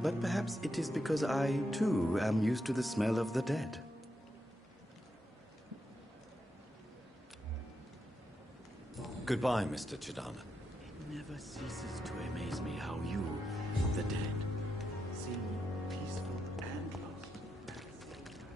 But perhaps it is because I, too, am used to the smell of the dead. Goodbye, Mr. Chidana. It never ceases to amaze me how you, the dead, seem peaceful and lost at the same time.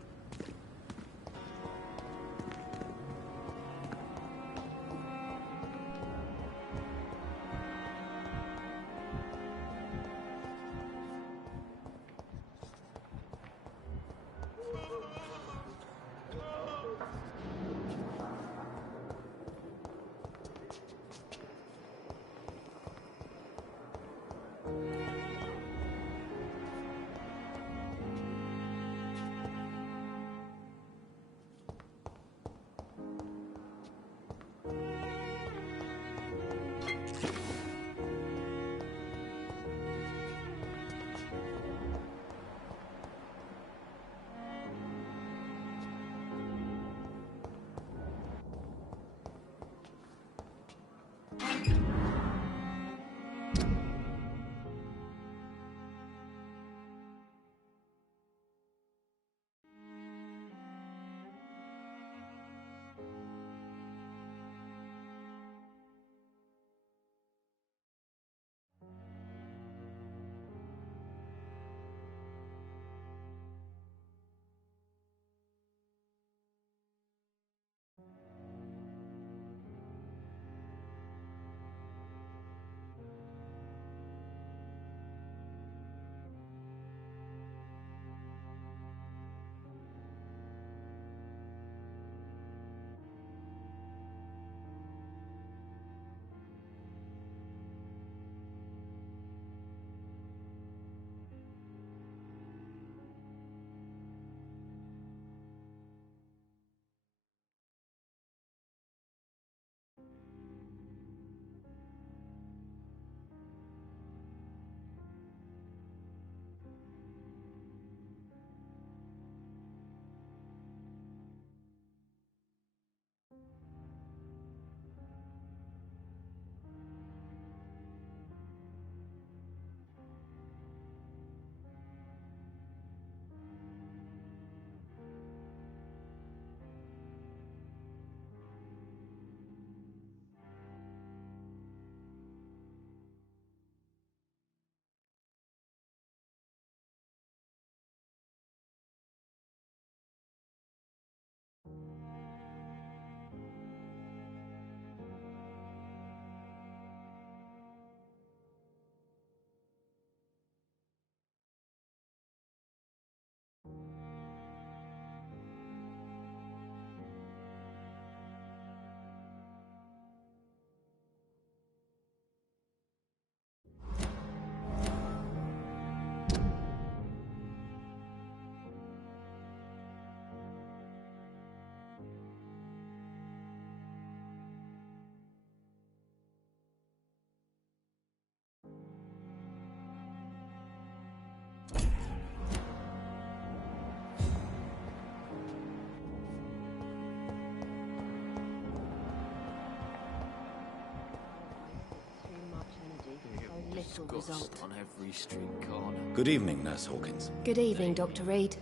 Result. On every street corner. Good evening, Nurse Hawkins. Good evening, Dr. Reed.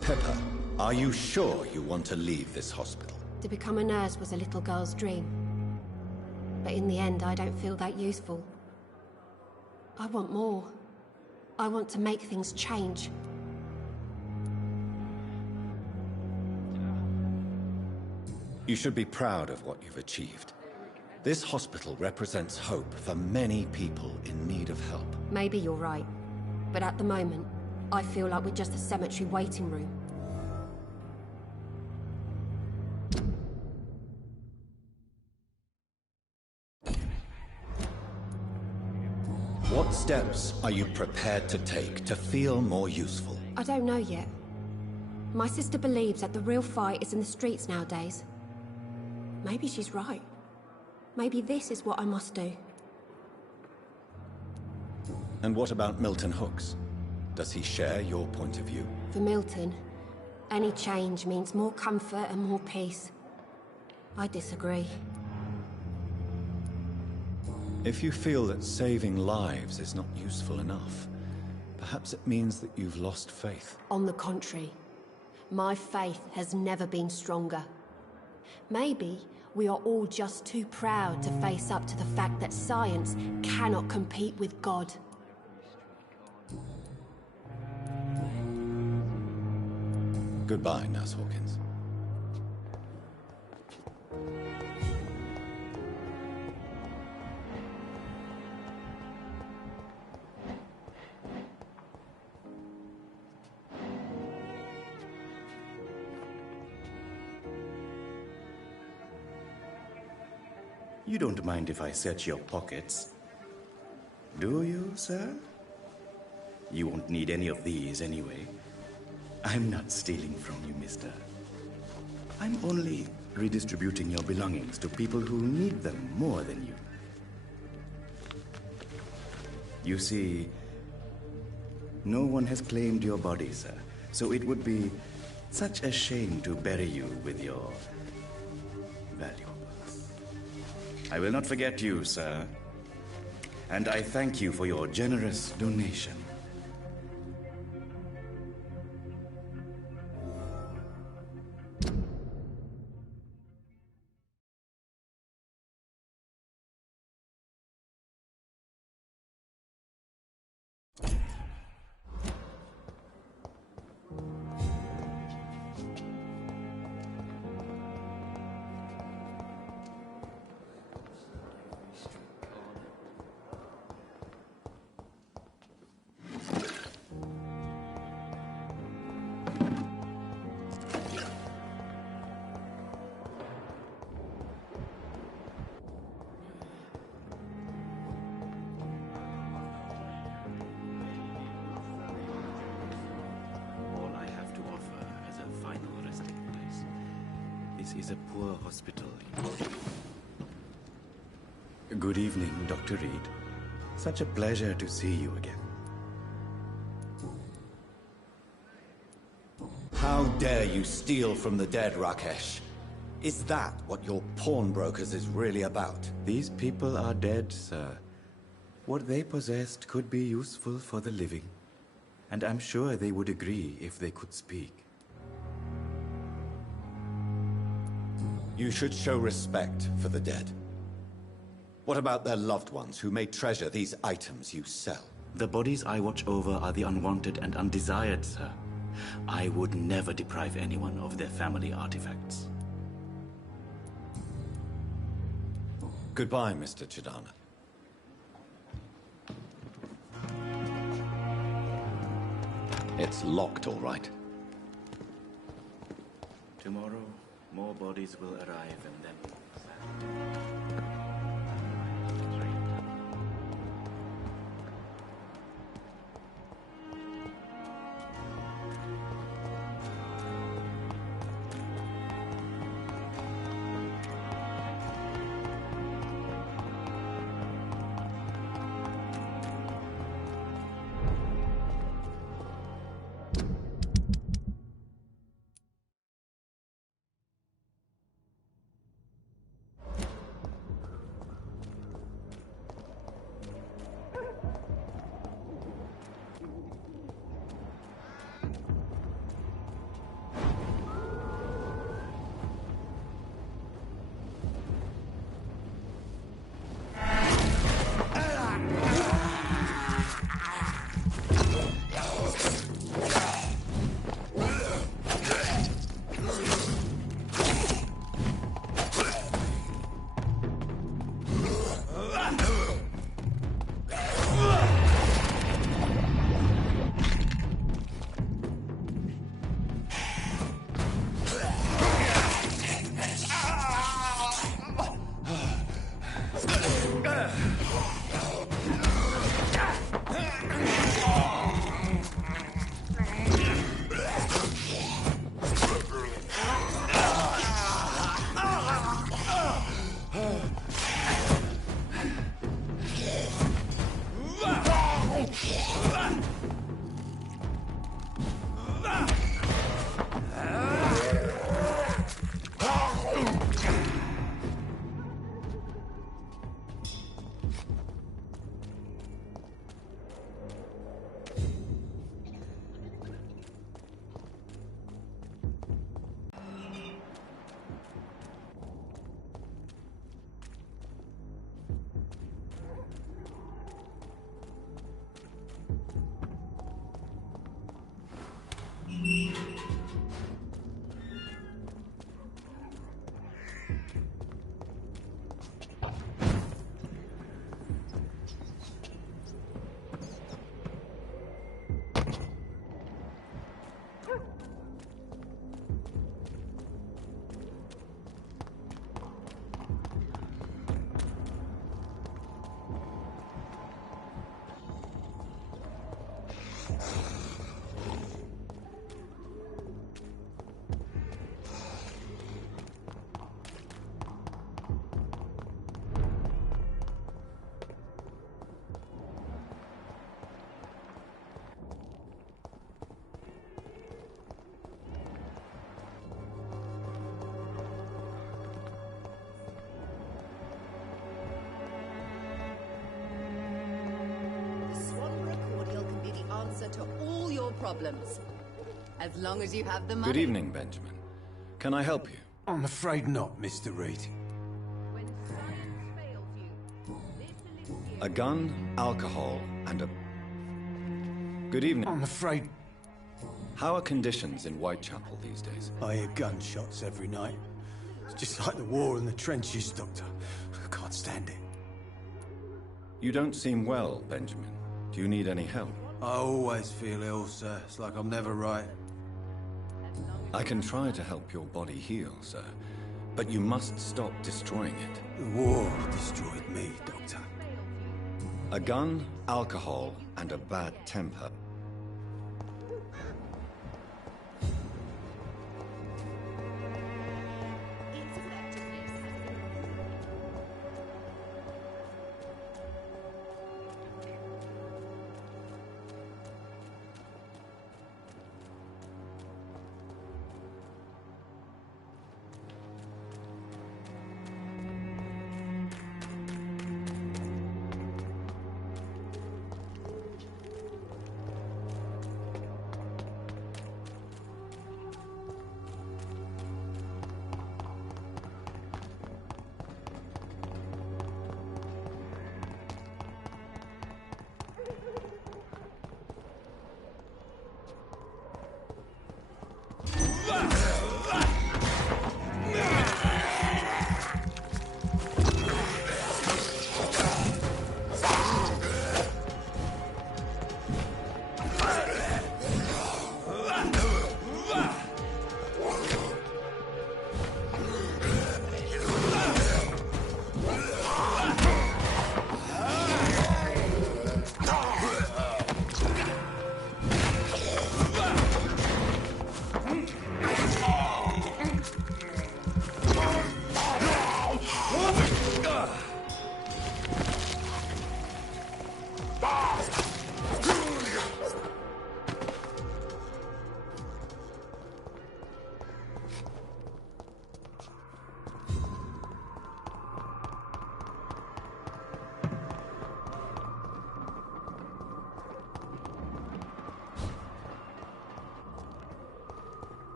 Pepper, are you sure you want to leave this hospital? To become a nurse was a little girl's dream. But in the end, I don't feel that useful. I want more. I want to make things change. You should be proud of what you've achieved. This hospital represents hope for many people in need of help. Maybe you're right. But at the moment, I feel like we're just a cemetery waiting room. What steps are you prepared to take to feel more useful? I don't know yet. My sister believes that the real fight is in the streets nowadays. Maybe she's right. Maybe this is what I must do. And what about Milton Hooks? Does he share your point of view? For Milton, any change means more comfort and more peace. I disagree. If you feel that saving lives is not useful enough, perhaps it means that you've lost faith. On the contrary, my faith has never been stronger. Maybe we are all just too proud to face up to the fact that science cannot compete with God. Goodbye, Nurse Hawkins. You don't mind if I search your pockets, do you, sir? You won't need any of these anyway. I'm not stealing from you, mister. I'm only redistributing your belongings to people who need them more than you. You see, no one has claimed your body, sir, so it would be such a shame to bury you with your valuables. I will not forget you, sir, and I thank you for your generous donation. Is a poor hospital. Good evening, Dr. Reed. Such a pleasure to see you again. How dare you steal from the dead, Rakesh? Is that what your pawnbrokers is really about? These people are dead, sir. What they possessed could be useful for the living, and I'm sure they would agree if they could speak. You should show respect for the dead. What about their loved ones who may treasure these items you sell? The bodies I watch over are the unwanted and undesired, sir. I would never deprive anyone of their family artifacts. Goodbye, Mr. Chidana. It's locked, all right. Tomorrow, more bodies will arrive and then... answer to all your problems. As long as you have the money. Good evening, Benjamin. Can I help you? I'm afraid not, Mr. Reed. When science fails you, this Elysium... A gun, alcohol, and a... Good evening. I'm afraid How are conditions in Whitechapel these days? I hear gunshots every night. It's just like the war in the trenches, Doctor. I can't stand it. You don't seem well, Benjamin. Do you need any help? I always feel ill, sir. It's like I'm never right. I can try to help your body heal, sir. But you must stop destroying it. The war destroyed me, Doctor. A gun, alcohol, and a bad temper.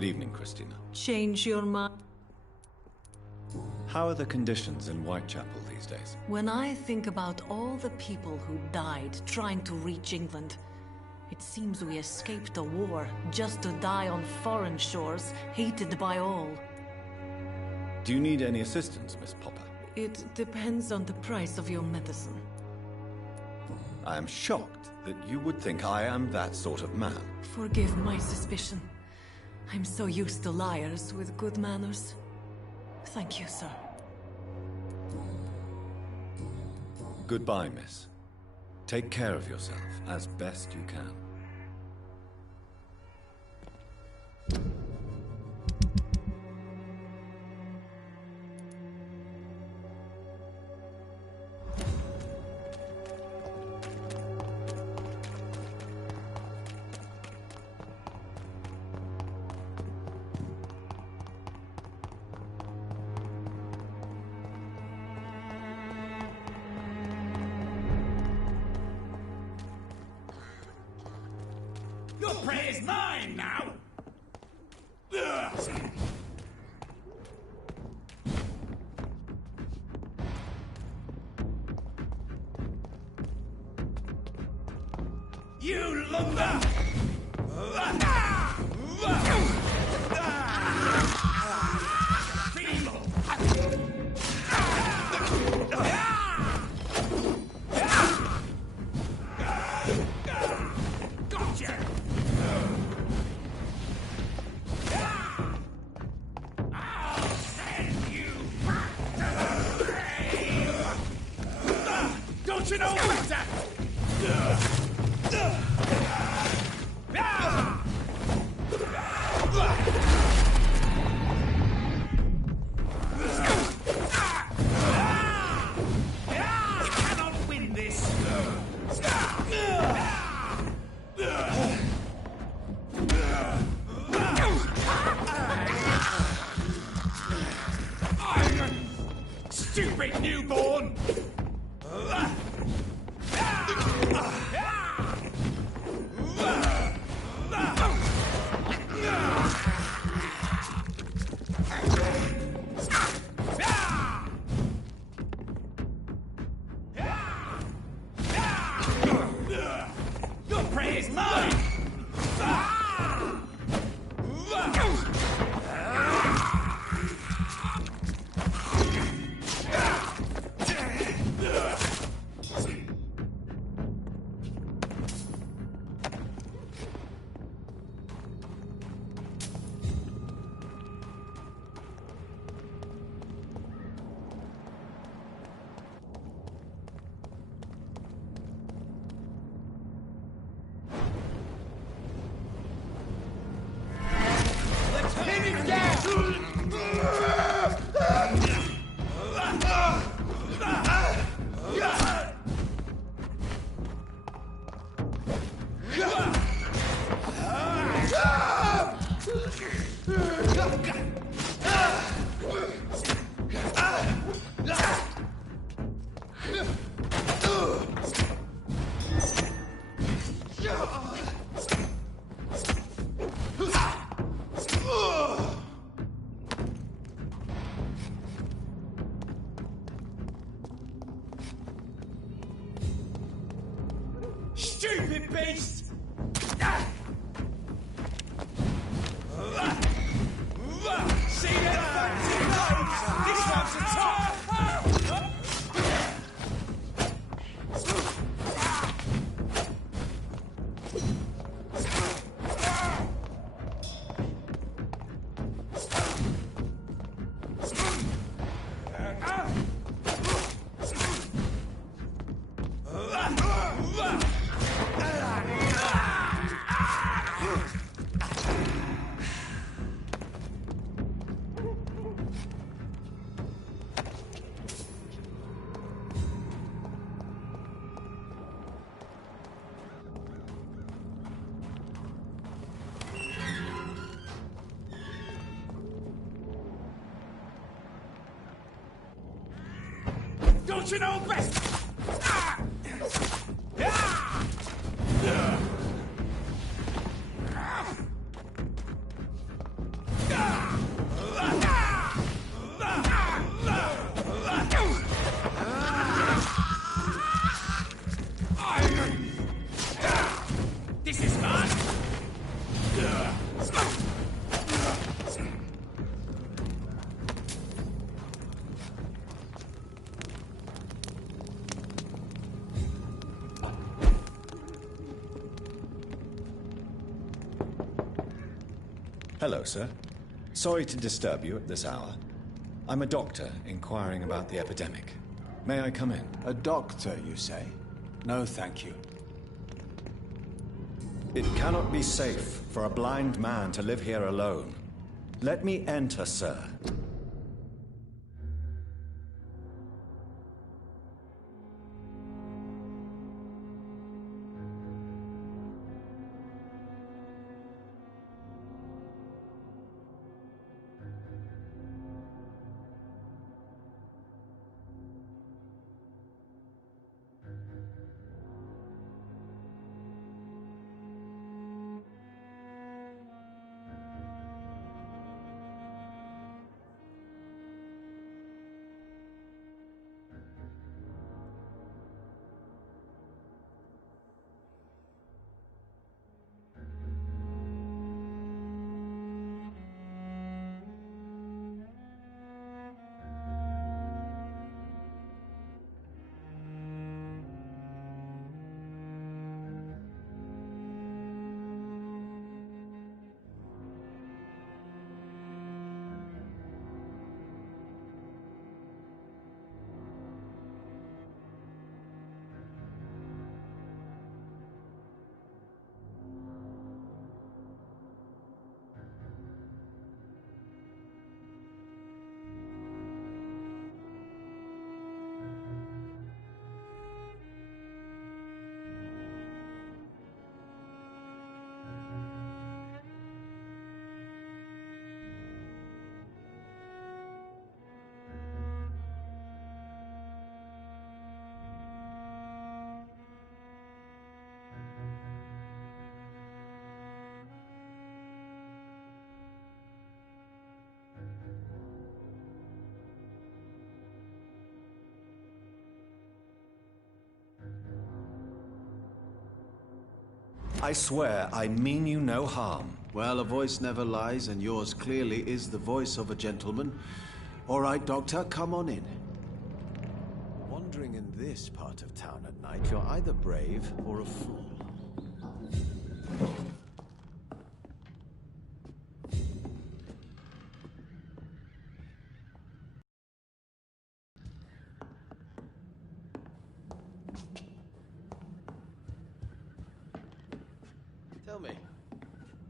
Good evening, Christina. Change your mind. How are the conditions in Whitechapel these days? When I think about all the people who died trying to reach England, it seems we escaped a war just to die on foreign shores, hated by all. Do you need any assistance, Miss Popper? It depends on the price of your medicine. I am shocked that you would think I am that sort of man. Forgive my suspicion. I'm so used to liars with good manners. Thank you, sir. Goodbye, miss. Take care of yourself as best you can. Your prey is mine now! Ugh. You lumber! is mine! Stupid beast! See that fancy blades? This one's a top! Don't you know best? This is mine. Hello, sir. Sorry to disturb you at this hour. I'm a doctor inquiring about the epidemic. May I come in? A doctor, you say? No, thank you. It cannot be safe for a blind man to live here alone. Let me enter, sir. I swear I mean you no harm. Well, a voice never lies, and yours clearly is the voice of a gentleman. All right, Doctor, come on in. Wandering in this part of town at night, you're either brave or a fool. Tell me,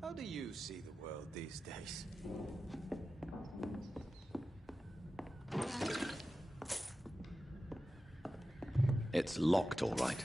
how do you see the world these days? It's locked, all right.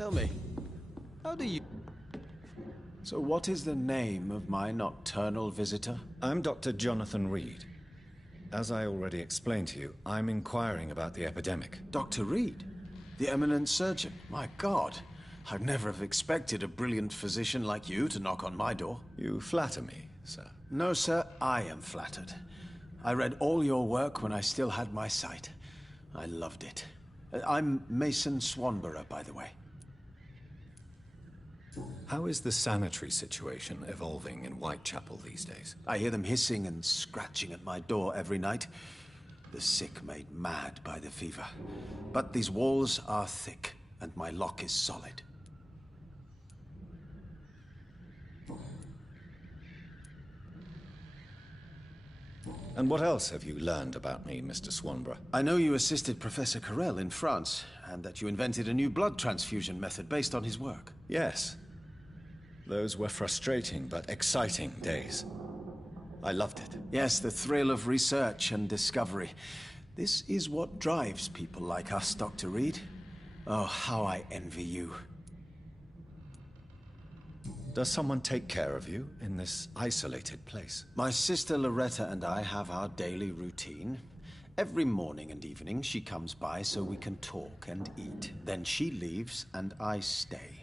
Tell me, how do you... So what is the name of my nocturnal visitor? I'm Dr. Jonathan Reed. As I already explained to you, I'm inquiring about the epidemic. Dr. Reed? The eminent surgeon? My God, I'd never have expected a brilliant physician like you to knock on my door. You flatter me, sir. No, sir, I am flattered. I read all your work when I still had my sight. I loved it. I'm Mason Swanborough, by the way. How is the sanitary situation evolving in Whitechapel these days? I hear them hissing and scratching at my door every night. The sick made mad by the fever. But these walls are thick, and my lock is solid. And what else have you learned about me, Mr. Swanborough? I know you assisted Professor Carell in France, and that you invented a new blood transfusion method based on his work. Yes. Those were frustrating but exciting days. I loved it. Yes, the thrill of research and discovery. This is what drives people like us, Dr. Reed. Oh, how I envy you. Does someone take care of you in this isolated place? My sister Loretta and I have our daily routine. Every morning and evening she comes by so we can talk and eat. Then she leaves and I stay.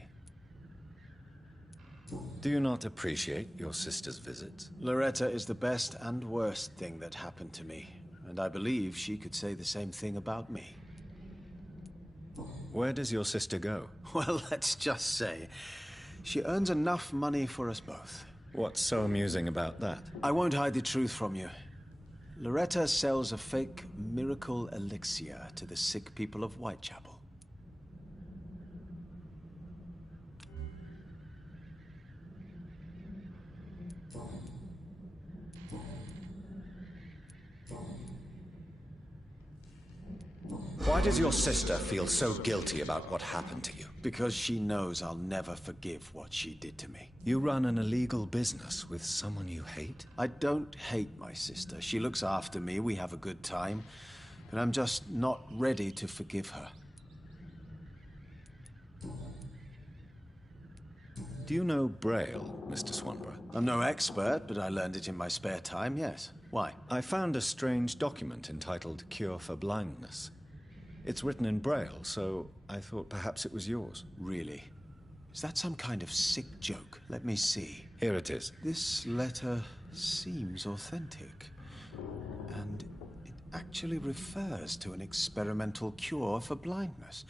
Do you not appreciate your sister's visits? Loretta is the best and worst thing that happened to me, and I believe she could say the same thing about me. Where does your sister go? Well, let's just say, she earns enough money for us both. What's so amusing about that? I won't hide the truth from you. Loretta sells a fake miracle elixir to the sick people of Whitechapel. Why does your sister feel so guilty about what happened to you? Because she knows I'll never forgive what she did to me. You run an illegal business with someone you hate? I don't hate my sister. She looks after me, we have a good time. But I'm just not ready to forgive her. Do you know Braille, Mr. Swanborough? I'm no expert, but I learned it in my spare time, yes. Why? I found a strange document entitled Cure for Blindness. It's written in Braille, so I thought perhaps it was yours. Really? Is that some kind of sick joke? Let me see. Here it is. This letter seems authentic. And it actually refers to an experimental cure for blindness.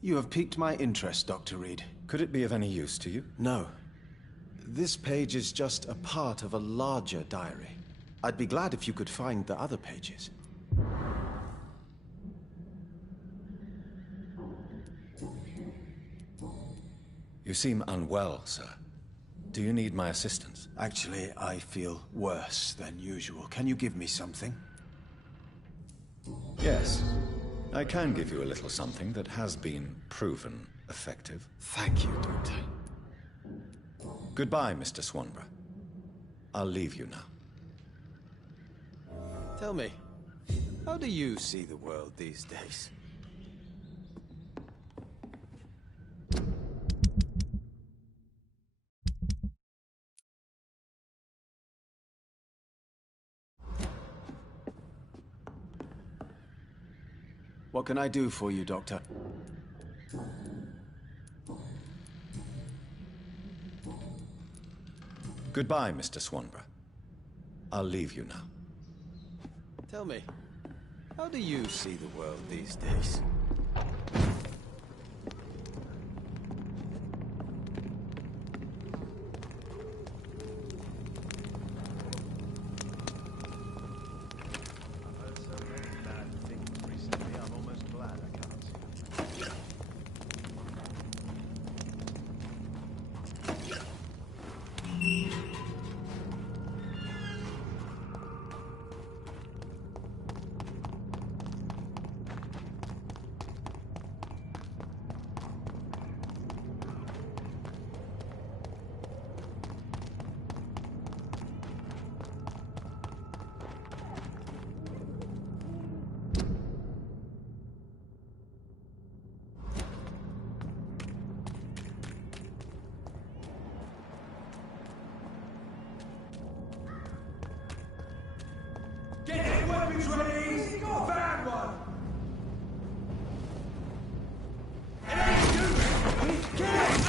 You have piqued my interest, Dr. Reed. Could it be of any use to you? No. This page is just a part of a larger diary. I'd be glad if you could find the other pages. You seem unwell, sir. Do you need my assistance? Actually, I feel worse than usual. Can you give me something? Yes. I can give you a little something that has been proven effective. Thank you, Doctor. Goodbye, Mr. Swanborough. I'll leave you now. Tell me, how do you see the world these days? What can I do for you, Doctor? Goodbye, Mr. Swanborough. I'll leave you now. Tell me, how do you see the world these days? Get your weapons ready! Got a bad one! It ain't you! Get it!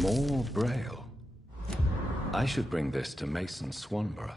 More Braille. I should bring this to Mason Swanborough.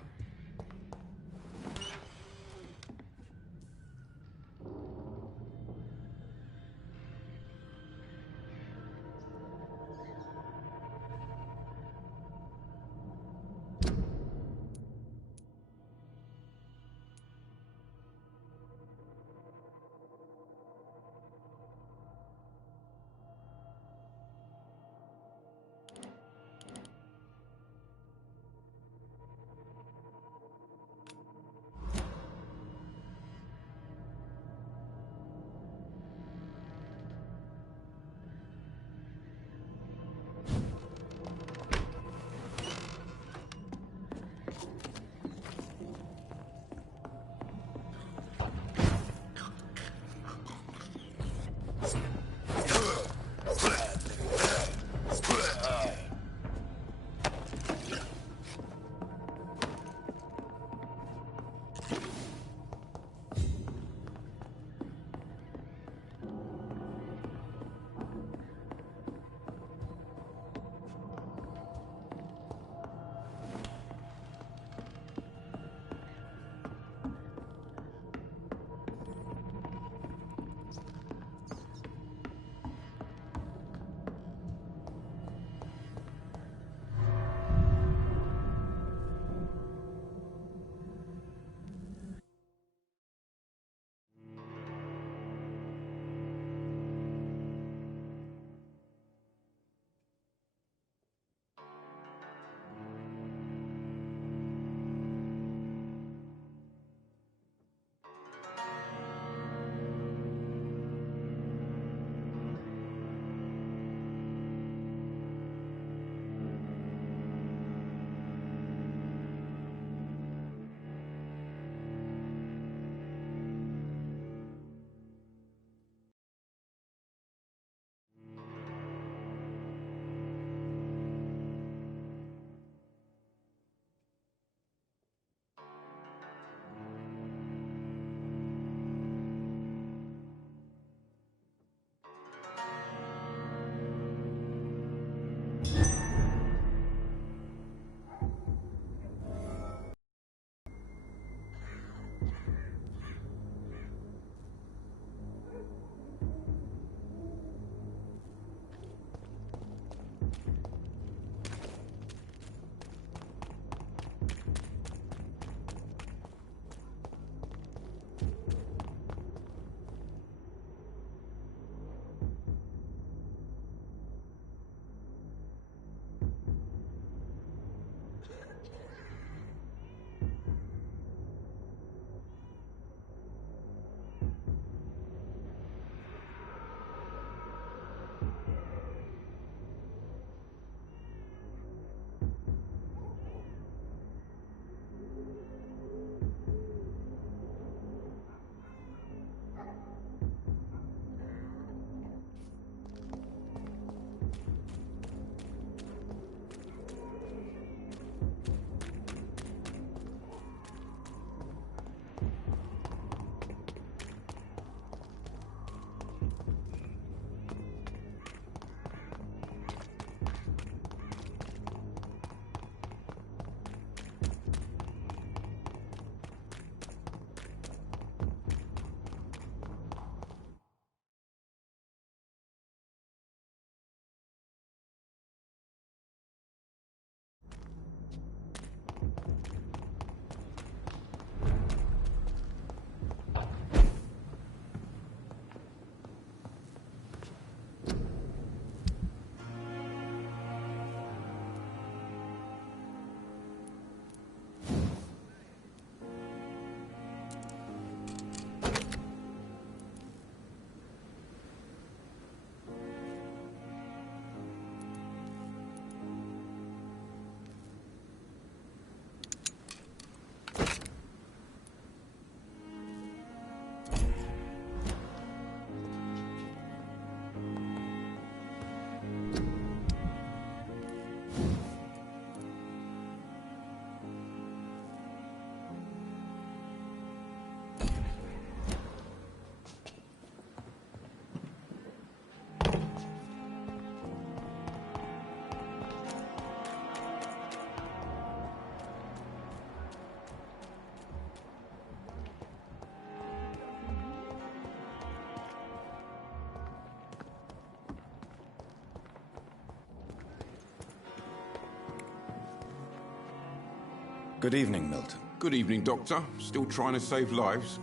Good evening, Milton. Good evening, Doctor. Still trying to save lives?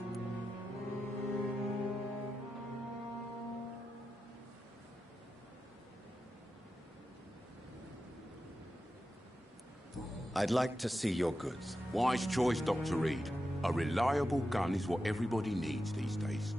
I'd like to see your goods. Wise choice, Dr. Reed. A reliable gun is what everybody needs these days.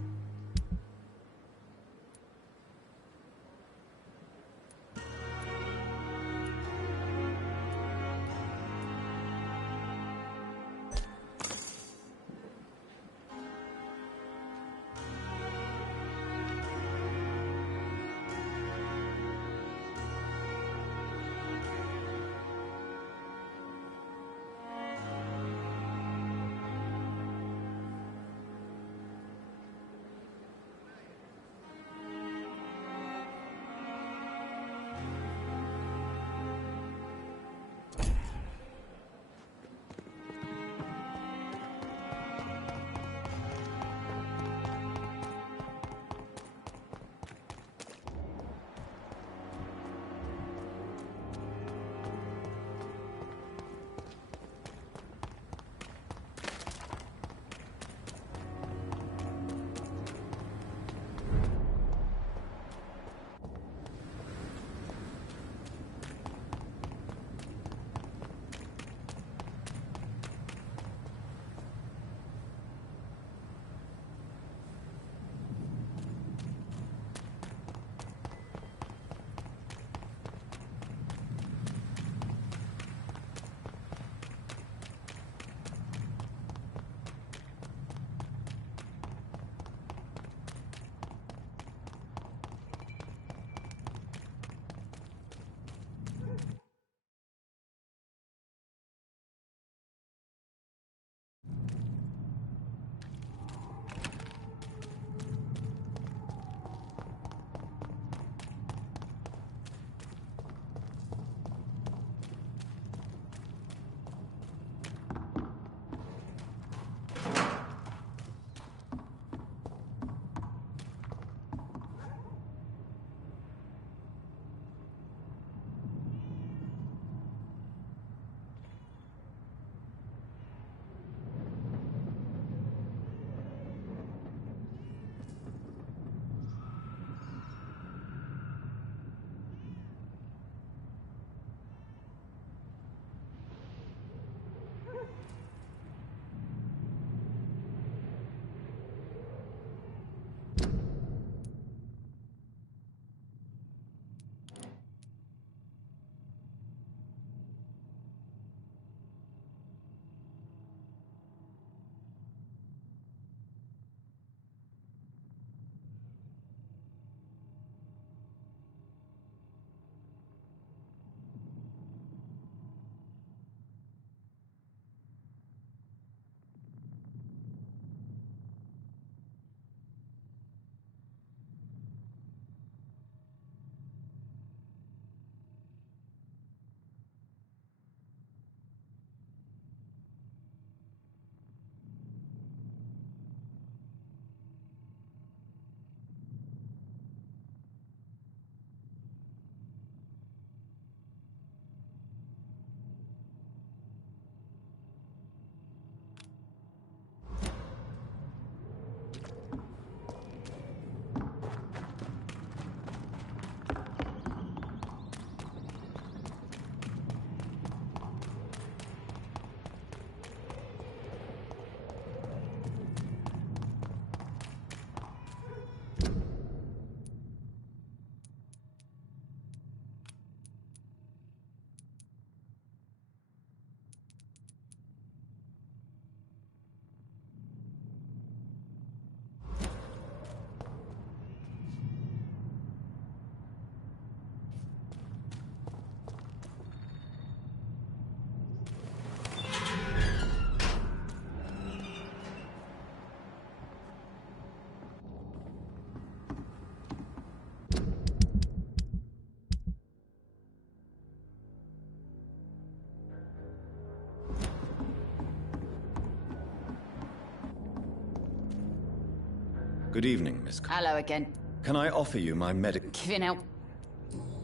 Good evening, Miss. Hello again. Can I offer you my Giving out.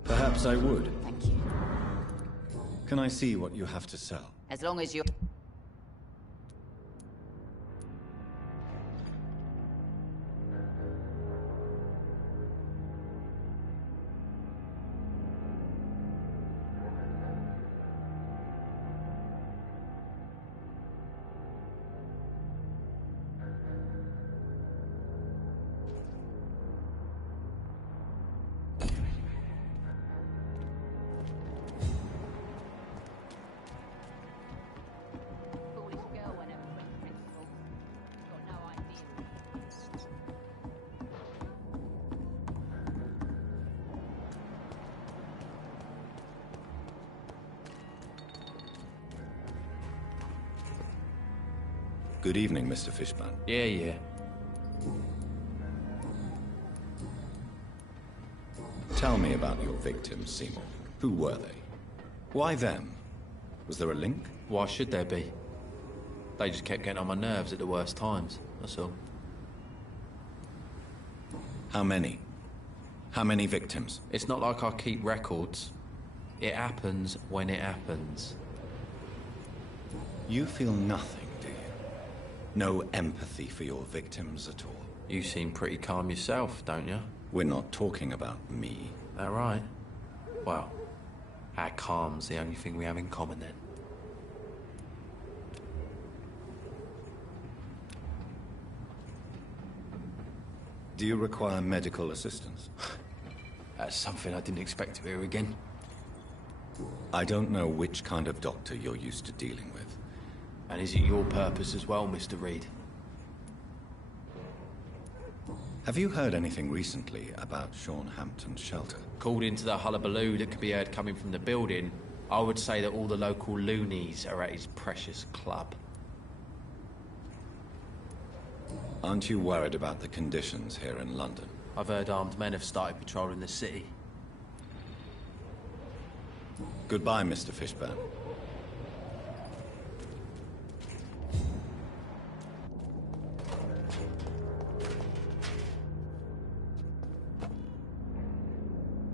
Perhaps I would. Thank you. Can I see what you have to sell? As long as you... Good evening, Mr. Fishburne. Yeah. Tell me about your victims, Seymour. Who were they? Why them? Was there a link? Why should there be? They just kept getting on my nerves at the worst times, that's all. How many? How many victims? It's not like I keep records. It happens when it happens. You feel nothing, do you? No empathy for your victims at all? You seem pretty calm yourself, don't you? We're not talking about me. That right? Well, our calm's the only thing we have in common then. Do you require medical assistance? That's something I didn't expect to hear again. I don't know which kind of doctor you're used to dealing with. And is it your purpose as well, Mr. Reed? Have you heard anything recently about Sean Hampton's shelter? Called into the hullabaloo that could be heard coming from the building, I would say that all the local loonies are at his precious club. Aren't you worried about the conditions here in London? I've heard armed men have started patrolling the city. Goodbye, Mr. Fishburne.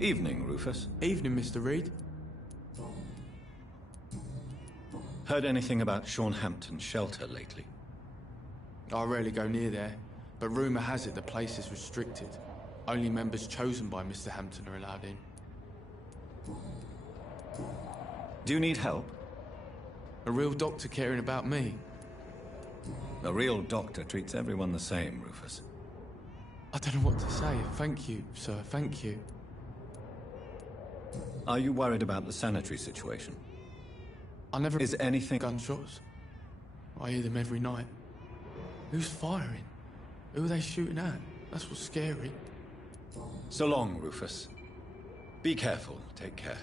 Evening, Rufus. Evening, Mr. Reed. Heard anything about Sean Hampton's shelter lately? I rarely go near there, but rumour has it the place is restricted. Only members chosen by Mr. Hampton are allowed in. Do you need help? A real doctor caring about me? A real doctor treats everyone the same, Rufus. I don't know what to say. Thank you, sir. Thank you. Are you worried about the sanitary situation? I never... Is anything... Gunshots. I hear them every night. Who's firing? Who are they shooting at? That's what's scary. So long, Rufus. Be careful. Take care.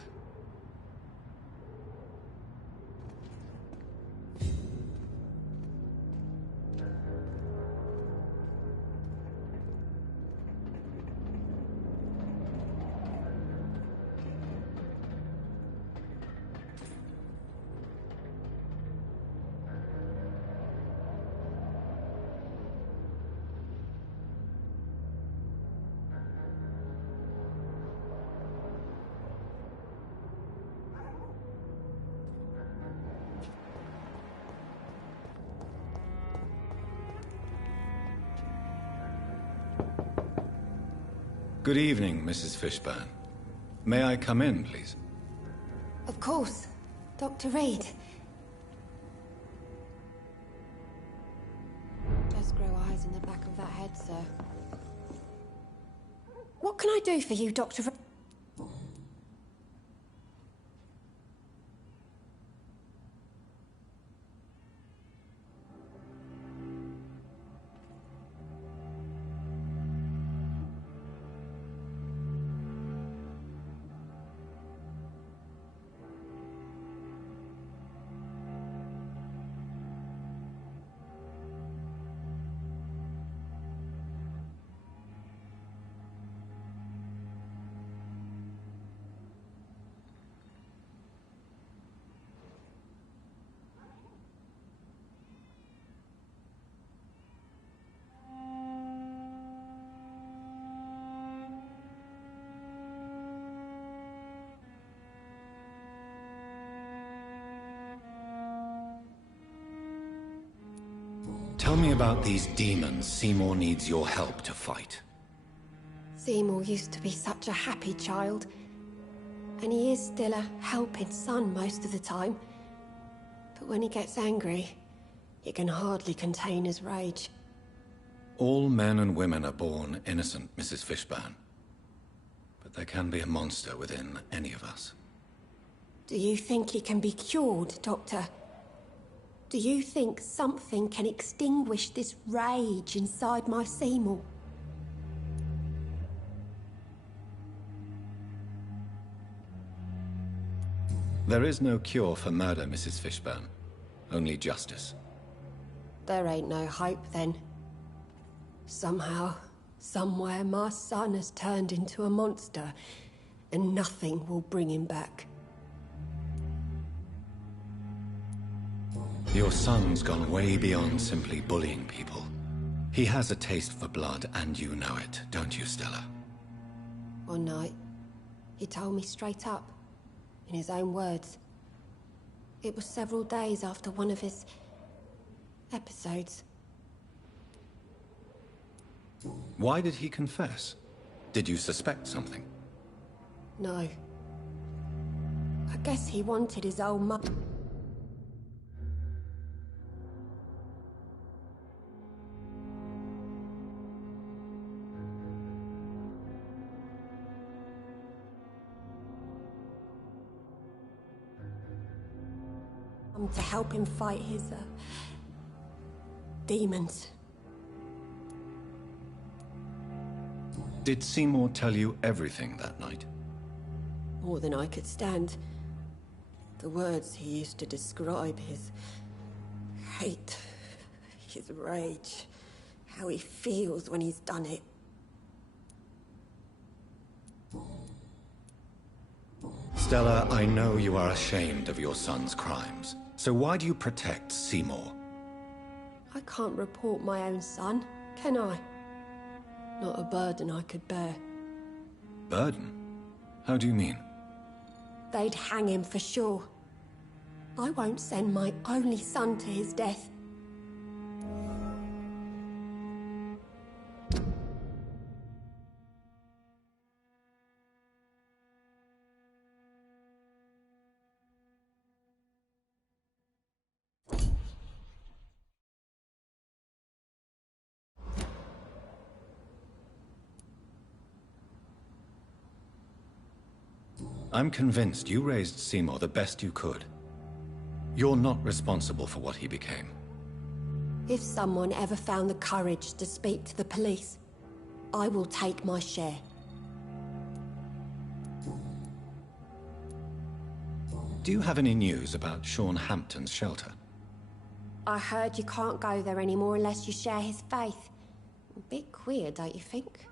Good evening, Mrs. Fishburne. May I come in, please? Of course. Dr. Reed. Does grow eyes in the back of that head, sir. What can I do for you, Dr. Reed? Tell me about these demons Seymour needs your help to fight. Seymour used to be such a happy child. And he is still a helping son most of the time. But when he gets angry, he can hardly contain his rage. All men and women are born innocent, Mrs. Fishburne. But there can be a monster within any of us. Do you think he can be cured, Doctor? Do you think something can extinguish this rage inside my Seymour? There is no cure for murder, Mrs. Fishburne. Only justice. There ain't no hope then. Somehow, somewhere, my son has turned into a monster, and nothing will bring him back. Your son's gone way beyond simply bullying people. He has a taste for blood, and you know it, don't you, Stella? One night, he told me straight up, in his own words. It was several days after one of his episodes. Why did he confess? Did you suspect something? No. I guess he wanted his old mother. To help him fight his demons. Did Seymour tell you everything that night? More than I could stand. The words he used to describe his hate, his rage, how he feels when he's done it. Stella, I know you are ashamed of your son's crimes. So why do you protect Seymour? I can't report my own son, can I? Not a burden I could bear. Burden? How do you mean? They'd hang him for sure. I won't send my only son to his death. I'm convinced you raised Seymour the best you could. You're not responsible for what he became. If someone ever found the courage to speak to the police, I will take my share. Do you have any news about Sean Hampton's shelter? I heard you can't go there anymore unless you share his faith. A bit queer, don't you think?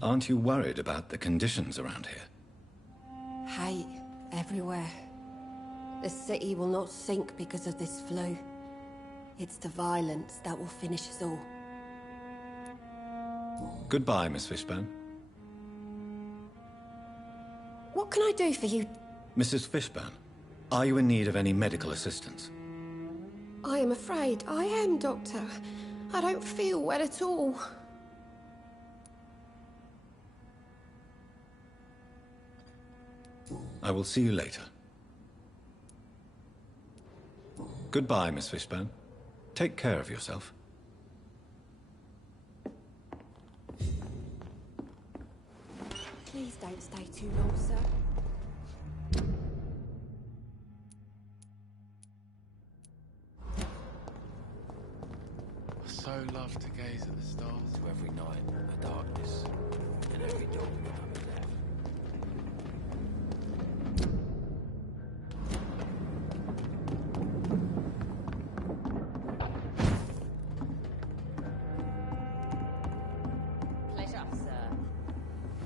Aren't you worried about the conditions around here? Hate everywhere. The city will not sink because of this flu. It's the violence that will finish us all. Goodbye, Miss Fishburne. What can I do for you? Mrs. Fishburne, are you in need of any medical assistance? I am afraid I am, Doctor. I don't feel well at all. I will see you later. Goodbye, Miss Fishburne. Take care of yourself. Please don't stay too long, sir. I so love to gaze at the stars. To every night, a darkness, and every dawn another death. Pleasure, sir.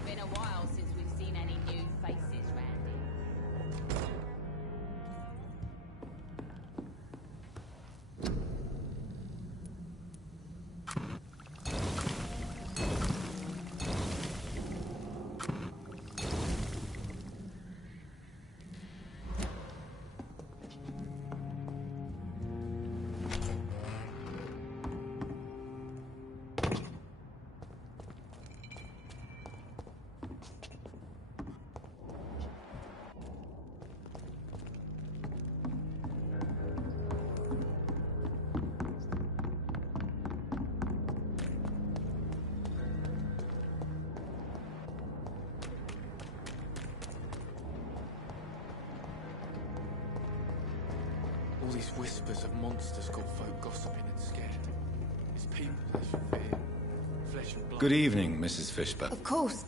Been a while since we've seen any new faces round here. All these whispers of monsters got folk gossiping and scared. It's people they should fear. Flesh and blood. Good evening, Mrs. Fishburne. Of course.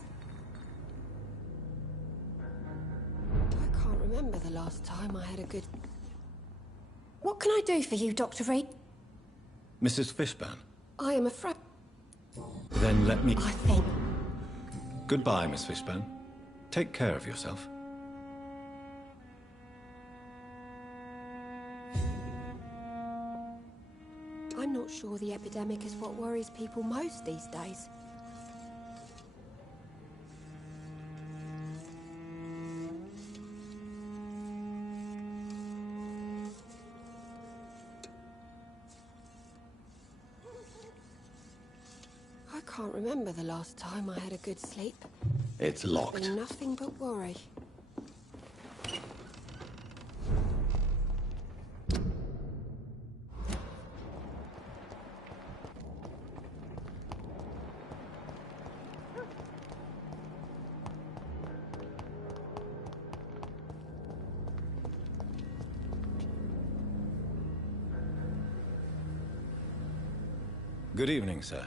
I can't remember the last time I had a good... What can I do for you, Dr. Reed? Mrs. Fishburne? I am afraid... Then let me... I think... Goodbye, Miss Fishburne. Take care of yourself. I'm not sure the epidemic is what worries people most these days. I can't remember the last time I had a good sleep. It's locked. Been nothing but worry. Good evening, sir.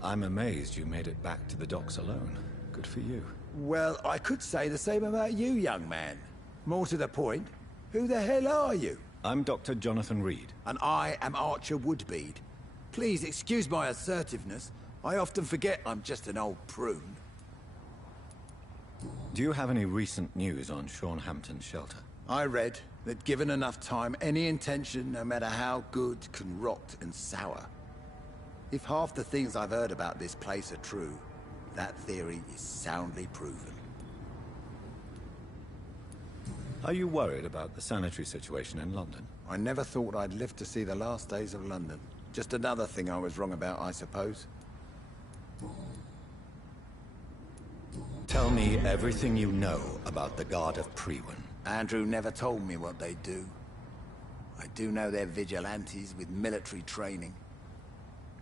I'm amazed you made it back to the docks alone. Good for you. Well, I could say the same about you, young man. More to the point, who the hell are you? I'm Dr. Jonathan Reed. And I am Archer Woodbead. Please excuse my assertiveness. I often forget I'm just an old prune. Do you have any recent news on Sean Hampton's shelter? I read that given enough time, any intention, no matter how good, can rot and sour. If half the things I've heard about this place are true, that theory is soundly proven. Are you worried about the sanitary situation in London? I never thought I'd live to see the last days of London. Just another thing I was wrong about, I suppose. Tell me everything you know about the Guard of Prewin. Andrew never told me what they do. I do know they're vigilantes with military training.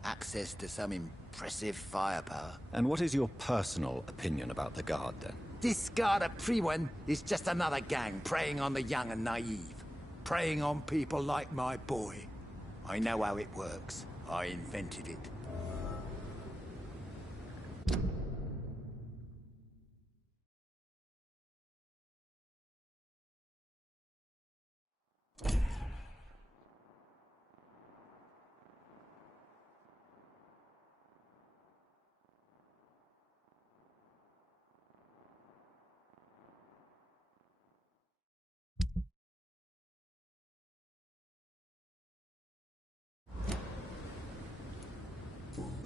Access to some impressive firepower. And what is your personal opinion about the Guard, then? This Guard of Prewin is just another gang preying on the young and naive. Preying on people like my boy. I know how it works. I invented it.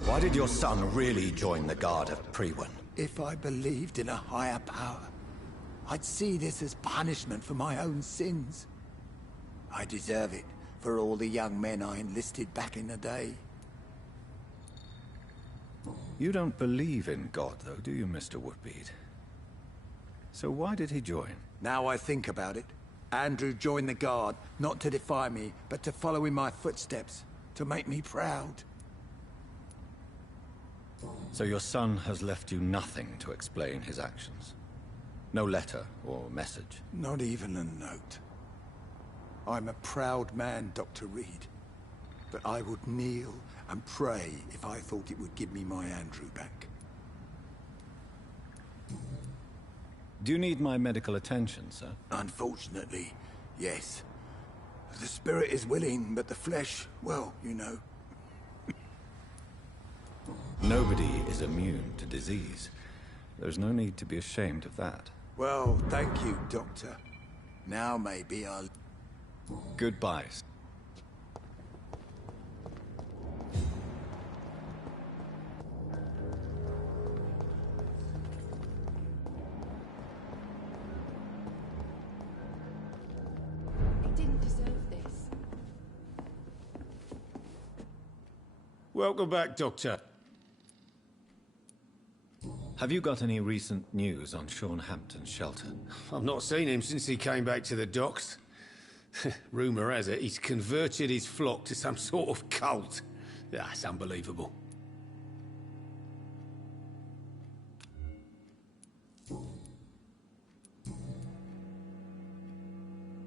Why did your son really join the Guard of Prewin? If I believed in a higher power, I'd see this as punishment for my own sins. I deserve it for all the young men I enlisted back in the day. You don't believe in God, though, do you, Mr. Woodbead? So why did he join? Now I think about it, Andrew joined the Guard, not to defy me, but to follow in my footsteps, to make me proud. So your son has left you nothing to explain his actions? No letter or message? Not even a note. I'm a proud man, Dr. Reed. But I would kneel and pray if I thought it would give me my Andrew back. Do you need my medical attention, sir? Unfortunately, yes. The spirit is willing, but the flesh, well, you know. Nobody is immune to disease. There's no need to be ashamed of that. Well, thank you, Doctor. Now maybe I'll... Goodbye. He didn't deserve this. Welcome back, Doctor. Have you got any recent news on Sean Hampton's shelter? I've not seen him since he came back to the docks. Rumour has it he's converted his flock to some sort of cult. That's unbelievable.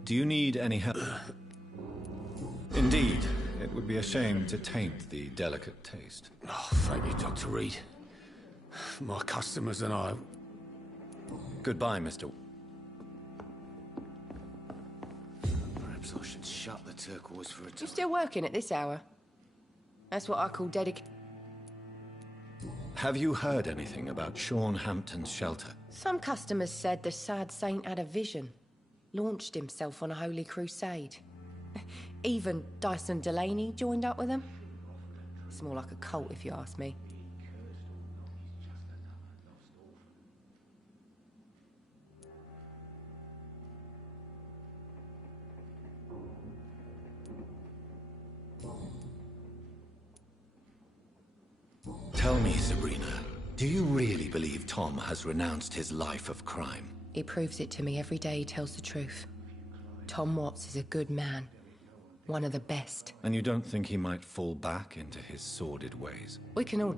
Do you need any help? Indeed, it would be a shame to taint the delicate taste. Oh, thank you, Dr. Reed. My customers and I... Goodbye, Mr. Perhaps I should shut the turquoise for a time. You still working at this hour? That's what I call dedication. Have you heard anything about Sean Hampton's shelter? Some customers said the sad saint had a vision. Launched himself on a holy crusade. Even Dyson Delaney joined up with them. It's more like a cult, if you ask me. Tell me, Sabrina, do you really believe Tom has renounced his life of crime? He proves it to me every day he tells the truth. Tom Watts is a good man. One of the best. And you don't think he might fall back into his sordid ways? We can all